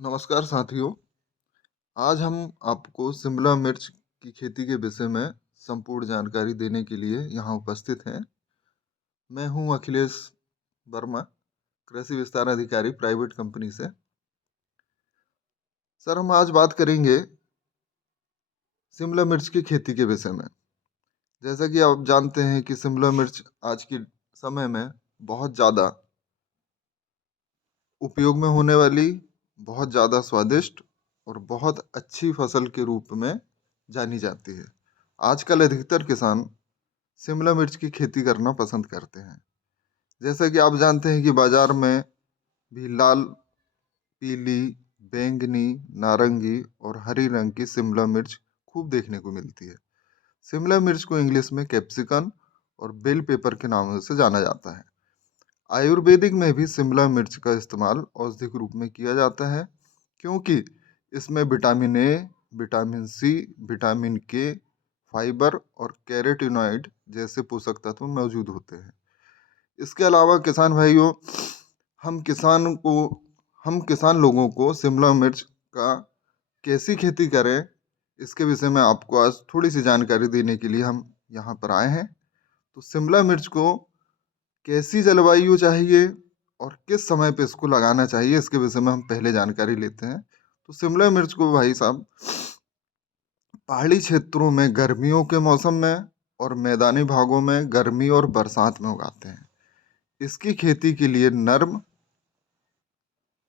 नमस्कार साथियों। आज हम आपको शिमला मिर्च की खेती के विषय में संपूर्ण जानकारी देने के लिए यहाँ उपस्थित हैं। मैं हूँ अखिलेश वर्मा, कृषि विस्तार अधिकारी प्राइवेट कंपनी से। सर, हम आज बात करेंगे शिमला मिर्च की खेती के विषय में। जैसा कि आप जानते हैं कि शिमला मिर्च आज के समय में बहुत ज़्यादा उपयोग में होने वाली, बहुत ज़्यादा स्वादिष्ट और बहुत अच्छी फसल के रूप में जानी जाती है। आजकल अधिकतर किसान शिमला मिर्च की खेती करना पसंद करते हैं। जैसा कि आप जानते हैं कि बाजार में भी लाल, पीली, बैंगनी, नारंगी और हरी रंग की शिमला मिर्च खूब देखने को मिलती है। शिमला मिर्च को इंग्लिश में कैप्सिकम और बेल पेपर के नामों से जाना जाता है। आयुर्वेदिक में भी शिमला मिर्च का इस्तेमाल औषधि के रूप में किया जाता है, क्योंकि इसमें vitamin A, vitamin C, vitamin K, fibre और कैरोटीनॉइड जैसे पोषक तत्व मौजूद होते हैं। इसके अलावा किसान भाइयों, हम किसान को हम किसान लोगों को शिमला मिर्च का कैसी खेती करें, इसके विषय में आपको आज थोड़ी सी जानकारी देने के लिए हम यहाँ पर आए हैं। तो शिमला मिर्च को कैसी जलवायु चाहिए और किस समय पे इसको लगाना चाहिए, इसके विषय में हम पहले जानकारी लेते हैं। तो शिमला मिर्च को भाई साहब पहाड़ी क्षेत्रों में गर्मियों के मौसम में और मैदानी भागों में गर्मी और बरसात में उगाते हैं। इसकी खेती के लिए नर्म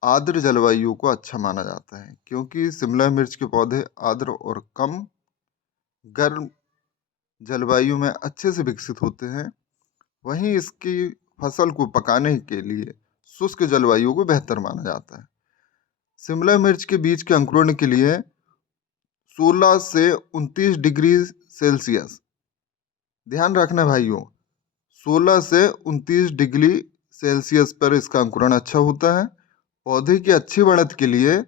आर्द्र जलवायु को अच्छा माना जाता है, क्योंकि शिमला मिर्च के पौधे आर्द्र और कम गर्म जलवायु में अच्छे से विकसित होते हैं। वहीं इसकी फसल को पकाने के लिए शुष्क जलवायु को बेहतर माना जाता है। शिमला मिर्च के बीज के अंकुरण के लिए 16 से 29 डिग्री सेल्सियस, ध्यान रखना भाइयों, 16 से 29 डिग्री सेल्सियस पर इसका अंकुरण अच्छा होता है। पौधे की अच्छी बढ़त के लिए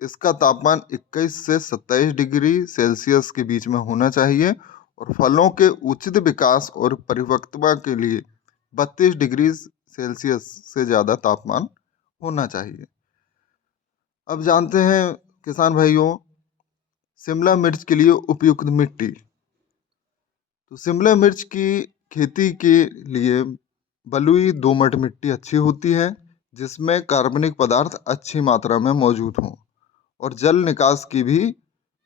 इसका तापमान 21 से 27 डिग्री सेल्सियस के बीच में होना चाहिए और फलों के उचित विकास और परिपक्वता के लिए 32 डिग्री सेल्सियस से ज़्यादा तापमान होना चाहिए। अब जानते हैं किसान भाइयों, शिमला मिर्च के लिए उपयुक्त मिट्टी। तो शिमला मिर्च की खेती के लिए बलुई दोमट मिट्टी अच्छी होती है, जिसमें कार्बनिक पदार्थ अच्छी मात्रा में मौजूद हों और जल निकास की भी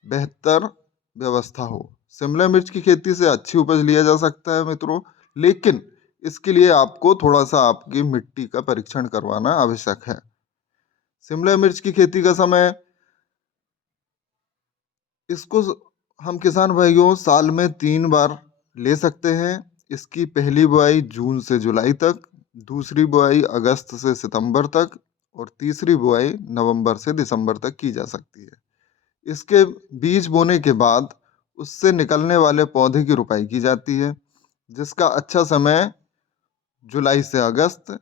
बेहतर व्यवस्था हो। शिमला मिर्च की खेती से अच्छी उपज लिया जा सकता है मित्रों, लेकिन इसके लिए आपको थोड़ा सा आपकी मिट्टी का परीक्षण करवाना आवश्यक है। शिमला मिर्च की खेती का समय, इसको हम किसान भाइयों साल में 3 बार ले सकते हैं। इसकी पहली बुआई जून से जुलाई तक, दूसरी बुआई अगस्त से सितंबर तक और तीसरी बुआई नवंबर से दिसंबर तक की जा सकती है। इसके बीज बोने के बाद उससे निकलने वाले पौधे की रुपाई की जाती है, जिसका अच्छा समय जुलाई से अगस्त,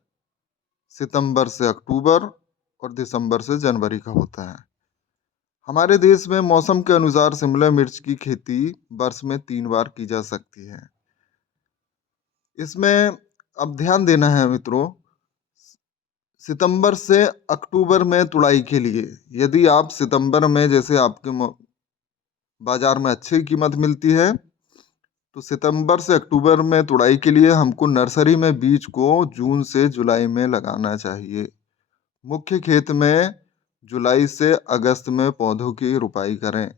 सितंबर से अक्टूबर और दिसंबर से जनवरी का होता है। हमारे देश में मौसम के अनुसार शिमला मिर्च की खेती वर्ष में 3 बार की जा सकती है। इसमें अब ध्यान देना है मित्रों, सितंबर से अक्टूबर में तुड़ाई के लिए, यदि आप सितंबर में जैसे आपके बाजार में अच्छी कीमत मिलती है, तो सितंबर से अक्टूबर में तुड़ाई के लिए हमको नर्सरी में बीज को जून से जुलाई में लगाना चाहिए। मुख्य खेत में जुलाई से अगस्त में पौधों की रुपाई करें।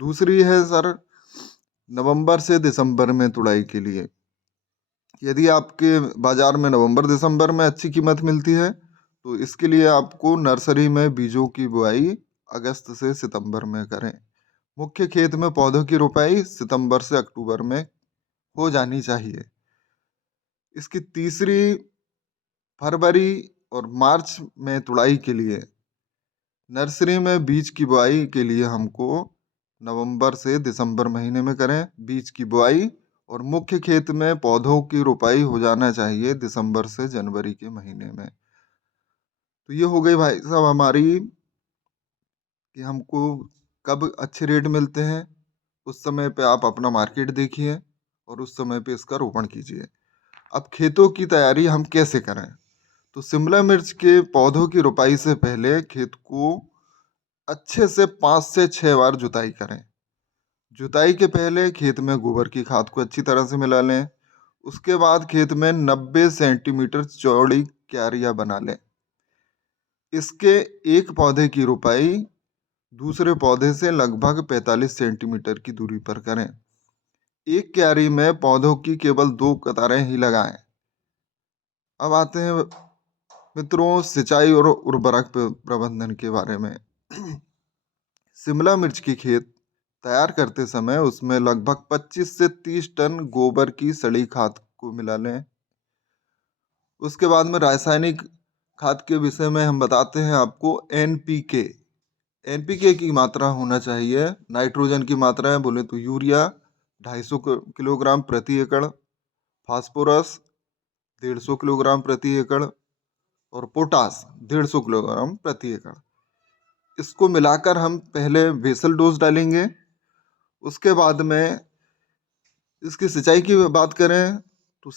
दूसरी है सर, नवंबर से दिसंबर में तुड़ाई के लिए, यदि आपके बाजार में नवंबर दिसंबर में अच्छी कीमत मिलती है, तो इसके लिए आपको नर्सरी में बीजों की बुआई अगस्त से सितंबर में करें। मुख्य खेत में पौधों की रुपाई सितंबर से अक्टूबर में हो जानी चाहिए। इसकी तीसरी, फरवरी और मार्च में तुड़ाई के लिए, नर्सरी में बीज की बुआई के लिए हमको नवंबर से दिसंबर महीने में करें बीज की बुआई, और मुख्य खेत में पौधों की रुपाई हो जाना चाहिए दिसंबर से जनवरी के महीने में। तो ये हो गई भाई साहब हमारी कि हमको कब अच्छे रेट मिलते हैं। उस समय पे आप अपना मार्केट देखिए और उस समय पे इसका रोपण कीजिए। अब खेतों की तैयारी हम कैसे करें? तो शिमला मिर्च के पौधों की रुपाई से पहले खेत को अच्छे से 5 से 6 बार जुताई करें। जुताई के पहले खेत में गोबर की खाद को अच्छी तरह से मिला लें। उसके बाद खेत में 90 सेंटीमीटर चौड़ी क्यारियां बना लें। इसके एक पौधे की रोपाई दूसरे पौधे से लगभग 45 सेंटीमीटर की दूरी पर करें। एक क्यारी में पौधों की केवल 2 कतारें ही लगाएं। अब आते हैं मित्रों सिंचाई और उर्वरक प्रबंधन के बारे में। शिमला मिर्च की खेत तैयार करते समय उसमें लगभग 25 से 30 टन गोबर की सड़ी खाद को मिला लें। उसके बाद में रासायनिक खाद के विषय में हम बताते हैं आपको एनपीके। एनपीके की मात्रा होना चाहिए, नाइट्रोजन की मात्रा है बोले तो यूरिया 250 किलोग्राम प्रति एकड़, फास्फोरस 150 किलोग्राम प्रति एकड़ और पोटास 150 किलोग्राम प्रति एकड़। इसको मिलाकर हम पहले बेसल डोज डालेंगे। उसके बाद में इसकी सिंचाई की बात करें तो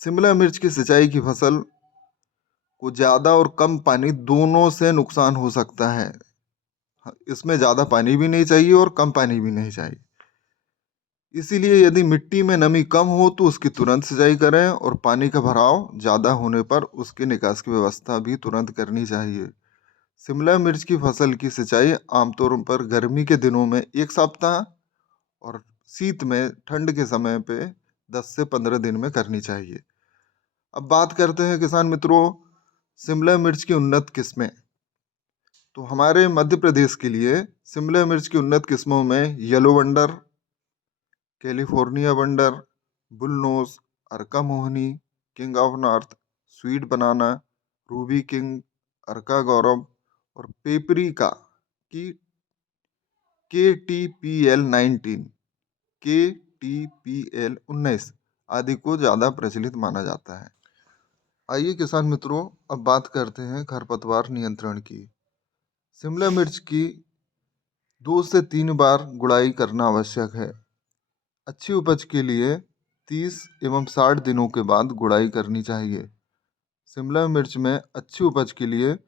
शिमला मिर्च की सिंचाई की फसल को ज़्यादा और कम पानी दोनों से नुकसान हो सकता है। इसमें ज़्यादा पानी भी नहीं चाहिए और कम पानी भी नहीं चाहिए। इसीलिए यदि मिट्टी में नमी कम हो तो उसकी तुरंत सिंचाई करें और पानी का भराव ज़्यादा होने पर उसके निकास की व्यवस्था भी तुरंत करनी चाहिए। शिमला मिर्च की फसल की सिंचाई आमतौर पर गर्मी के दिनों में 1 सप्ताह और शीत में ठंड के समय पे 10 से 15 दिन में करनी चाहिए। अब बात करते हैं किसान मित्रों शिमला मिर्च की उन्नत किस्में। तो हमारे मध्य प्रदेश के लिए शिमला मिर्च की उन्नत किस्मों में yellow wonder, california wonder, bullnose, Arka Mohini, king of north, sweet banana, ruby king, Arka Gaurav और पेपरिका की KTPL 19, KTPL 19 आदि को ज़्यादा प्रचलित माना जाता है। आइए किसान मित्रों अब बात करते हैं खरपतवार नियंत्रण की। शिमला मिर्च की 2 से 3 बार गुड़ाई करना आवश्यक है। अच्छी उपज के लिए 30 एवं 60 दिनों के बाद गुड़ाई करनी चाहिए। शिमला मिर्च में अच्छी उपज के लिए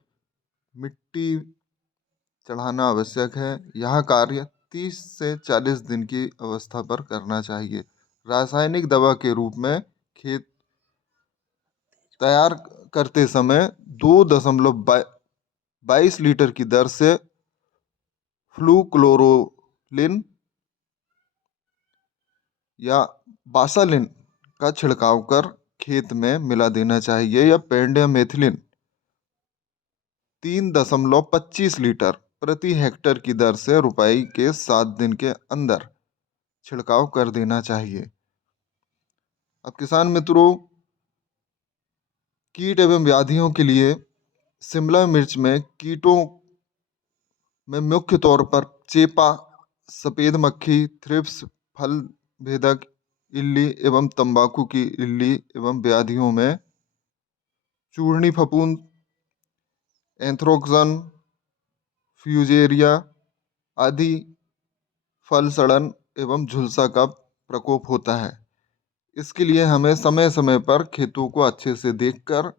मिट्टी चढ़ाना आवश्यक है। यह कार्य 30 से 40 दिन की अवस्था पर करना चाहिए। रासायनिक दवा के रूप में खेत तैयार करते समय 2.22 लीटर की दर से फ्लूक्लोरोलिन या बासालिन का छिड़काव कर खेत में मिला देना चाहिए या पेंडियामेथिलिन 3.25 लीटर प्रति हेक्टेयर की दर से रुपाई के 7 दिन के अंदर छिड़काव कर देना चाहिए। अब किसान मित्रों कीट एवं व्याधियों के लिए शिमला मिर्च में कीटों में मुख्य तौर पर चेपा, सफेद मक्खी, थ्रिप्स, फल भेदक इल्ली एवं तंबाकू की इल्ली एवं व्याधियों में चूर्णी फफूंद, एंथ्रोक्सन, फ्यूजेरिया आदि फल सड़न एवं झुलसा का प्रकोप होता है। इसके लिए हमें समय समय पर खेतों को अच्छे से देखकर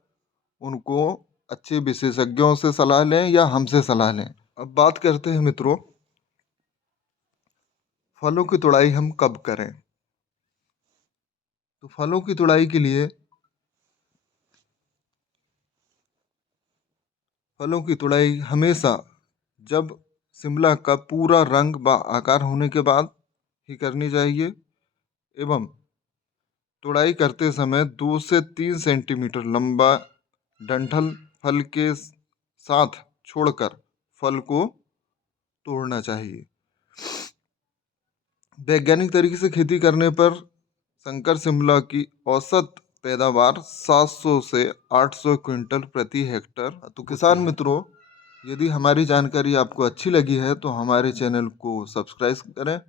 उनको अच्छे विशेषज्ञों से सलाह लें या हमसे सलाह लें। अब बात करते हैं मित्रों फलों की तुड़ाई हम कब करें। तो फलों की तुड़ाई के लिए फलों की तुड़ाई हमेशा जब शिमला का पूरा रंग व आकार होने के बाद ही करनी चाहिए एवं तुड़ाई करते समय 2 से 3 सेंटीमीटर लंबा डंठल फल के साथ छोड़कर फल को तोड़ना चाहिए। वैज्ञानिक तरीके से खेती करने पर संकर शिमला की औसत पैदावार 700 से 800 क्विंटल प्रति हेक्टर। तो किसान मित्रों यदि हमारी जानकारी आपको अच्छी लगी है तो हमारे चैनल को सब्सक्राइब करें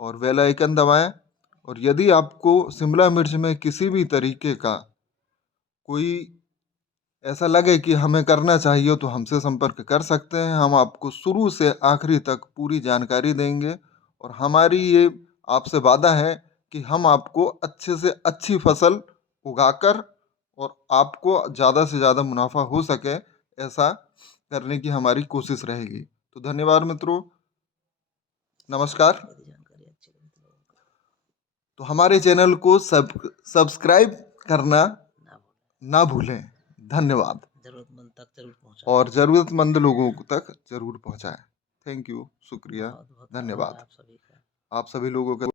और बेल आइकन दबाएं। और यदि आपको शिमला मिर्च में किसी भी तरीके का कोई ऐसा लगे कि हमें करना चाहिए तो हमसे संपर्क कर सकते हैं। हम आपको शुरू से आखिरी तक पूरी जानकारी देंगे और हमारी ये आपसे वादा है कि हम आपको अच्छे से अच्छी फसल उगाकर और आपको ज़्यादा से ज़्यादा मुनाफा हो सके ऐसा करने की हमारी कोशिश रहेगी। तो धन्यवाद मित्रों, नमस्कार। यदि जानकारी अच्छी लगी तो लोगों को तो हमारे चैनल को सब्सक्राइब करना ना भूलें, ना भूलें। धन्यवाद। जरूरतमंद तक जरूर पहुंचाएं। और ज़रूरतमंद लोगों तक ज़रूर पहुँचाएँ। थैंक यू, शुक्रिया, बहुत बहुत आभार धन्यवाद। आप सभी का। आप सभी लोगों का